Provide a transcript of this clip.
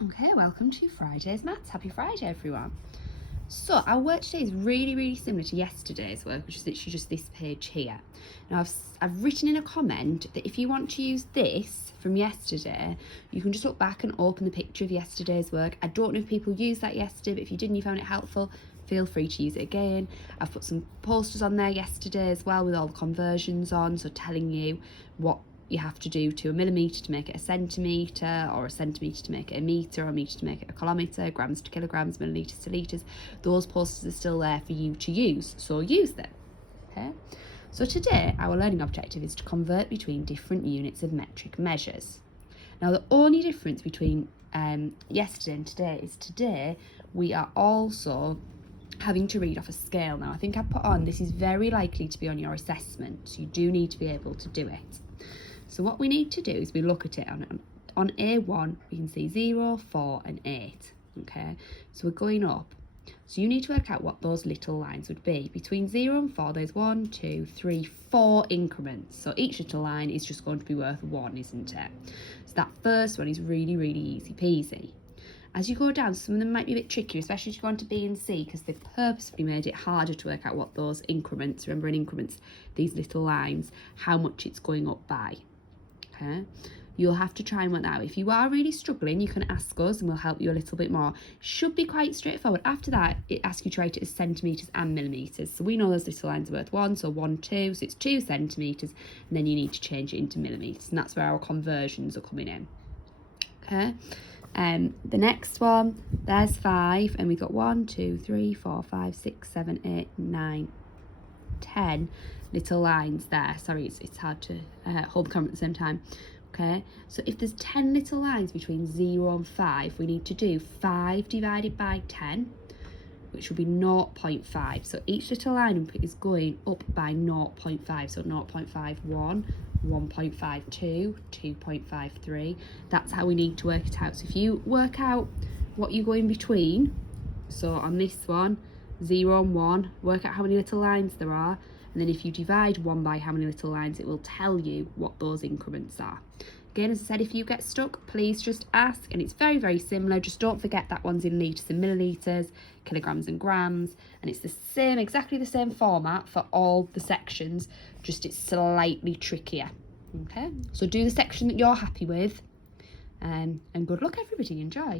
Okay, welcome to Friday's Maths. Happy Friday, everyone. So our work today is really similar to yesterday's work, which is literally just this page here. Now I've written in a comment that if you want to use this from yesterday, you can just look back and open the picture of yesterday's work. I don't know if people used that yesterday, but if you did and you found it helpful, feel free to use it again. I've put some posters on there yesterday as well with all the conversions on, so telling you what you have to do to a millimetre to make it a centimetre, or a centimetre to make it a metre, or a metre to make it a kilometre, grams to kilograms, millilitres to litres. Those posters are still there for you to use, so use them. Okay. So today our learning objective is to convert between different units of metric measures. Now the only difference between yesterday and today is today we are also having to read off a scale. Now I think I put on, this is very likely to be on your assessment, so you do need to be able to do it. So what we need to do is we look at it on A1, we can see 0, 4 and 8, okay? So we're going up. So you need to work out what those little lines would be. Between 0 and 4, there's 1, 2, 3, 4 increments. So each little line is just going to be worth 1, isn't it? So that first one is really easy peasy. As you go down, some of them might be a bit trickier, especially as you go on to B and C, because they've purposefully made it harder to work out what those increments, remember in increments, these little lines, how much it's going up by. Okay, you'll have to try and work that out. If you are really struggling, you can ask us and we'll help you a little bit more. Should be quite straightforward. After that, it asks you to write it as centimetres and millimetres. So we know those little lines are worth 1, so 1, 2, so it's 2 centimetres, and then you need to change it into millimetres, and that's where our conversions are coming in. Okay, the next one, there's 5, and we've got 1, 2, 3, 4, 5, 6, 7, 8, 9, 10 little lines there. Sorry, it's hard to hold the camera at the same time. Okay, so if there's 10 little lines between 0 and 5, we need to do 5 divided by 10, which will be 0.5. So each little line is going up by 0.5. So 0.51, 1.52, 2.53. That's how we need to work it out. So if you work out what you go in between, so on this one, 0 and 1, work out how many little lines there are, and then if you divide 1 by how many little lines, it will tell you what those increments are. Again, as I said, if you get stuck, please just ask, and it's very similar. Just don't forget that one's in litres and millilitres, kilograms and grams, and it's the same, exactly the same format for all the sections, just it's slightly trickier. Okay, so do the section that you're happy with, and good luck everybody, enjoy.